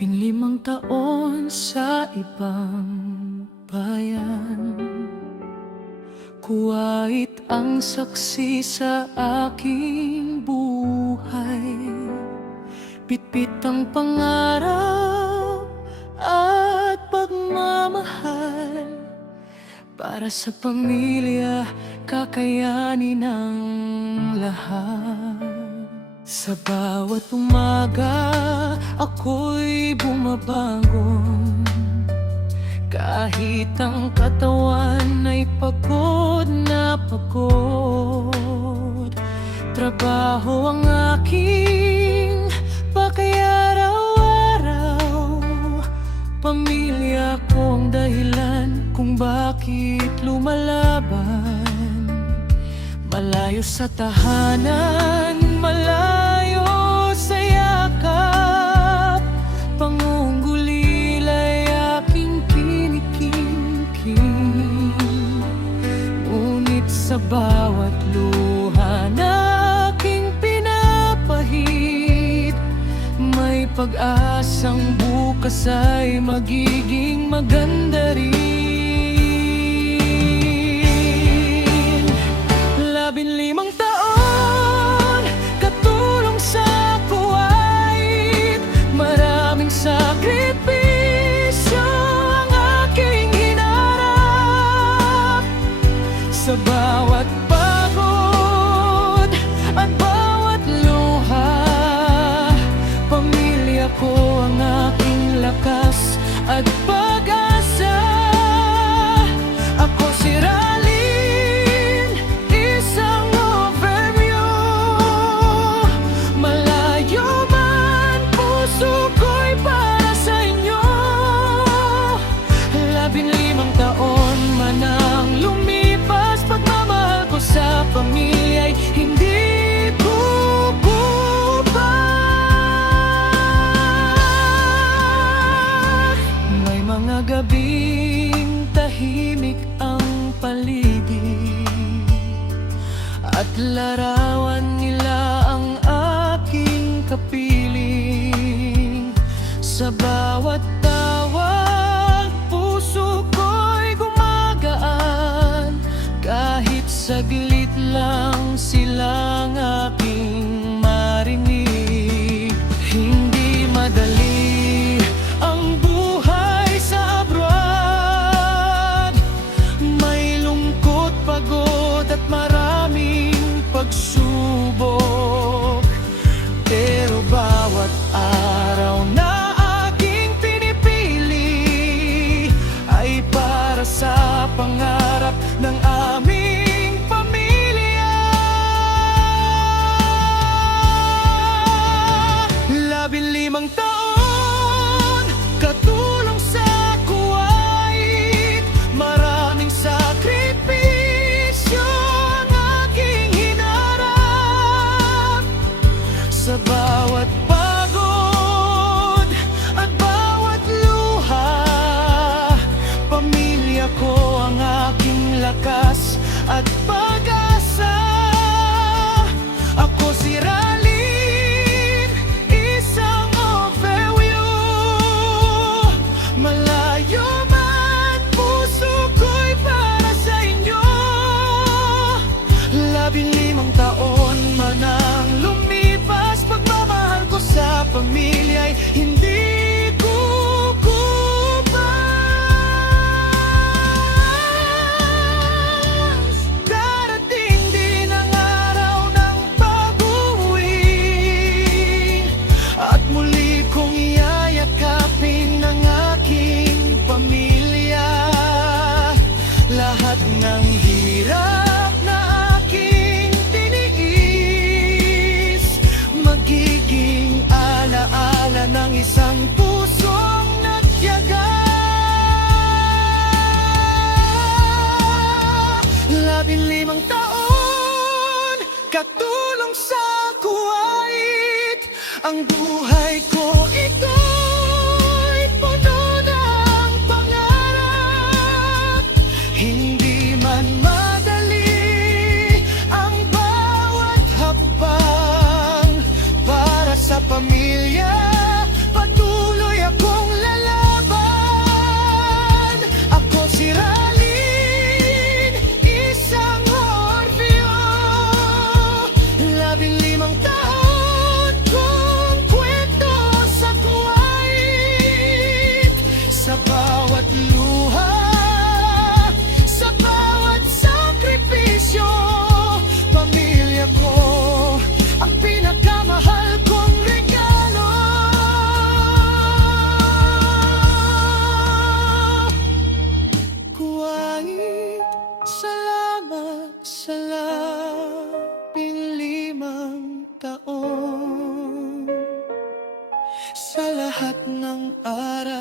15 taon sa ibang bayan, Kuwait ang saksi sa aking buhay. Bitbit ang pangarap at pagmamahal, para sa pamilya kakayanin ang lahat. Sa bawat umaga ako'y bumabangon, kahit ang katawan ay pagod na pagod. Trabaho ang aking pakayaraw-araw, pamilya ko ang dahilan kung bakit lumalaban. Malayo sa tahanan, malayo sa yakap, pangunggulilay aking kinikimkim. Ngunit sa bawat luha na aking pinapahid, may pag-asang bukas ay magiging maganda rin. 15 taon, katulong sa Kuwait. Maraming sakripisyo ang aking hinarap. Sa bawat pagod at bawat luha, pamilya ko ang aking lakas at pag-asa. Ako si Ralin, isang overview. Malayo man, puso ko'y para sa inyo. 15 taon man ang lumipas, pagmamahal ko sa pamilya'y hindi bubaba. May mga gabing tahimik ang paligid, at larawan nila ang aking kapiling. Sa bawat tawag, puso ko'y gumagaan, kahit saglit lang silang aking marinig. Hindi madali ang buhay sa abroad, may lungkot, pagod at maraming pagsubok. Pero bawat araw na aking pinipili ay para sa pangarap ng aming pamilya. 15 taon, katulong sa Kuwait. Maraming sakripisyo ang aking hinarap. Sa bawat pagod at bawat luha, pamilya ko ang aking lakas at pag-asa. Ako si Ralin, isang overview. Malayo man, puso ko'y para sa inyo. 15 taon man ang lumipas, pagmamahal ko sa pamilya'y hindi gugubas. Darating din ang araw ng pag-uwi, at muli kong iyayakapin ang aking pamilya. Lahat ng hirap na aking tiniis, magiging alaala ng isang pusong nagtiyaga. 15 taon, katulong sa Kuwait. Ang buhay ko ito'y puno ng pangarap. Hindi man madali ang bawat hakbang, para sa pamilya patuloy bawat luha, sa bawat sakripisyo. Pamilya ko ang pinakamahal kong regalo. Kuwait, salamat sa labing 5 taon, sa lahat ng aral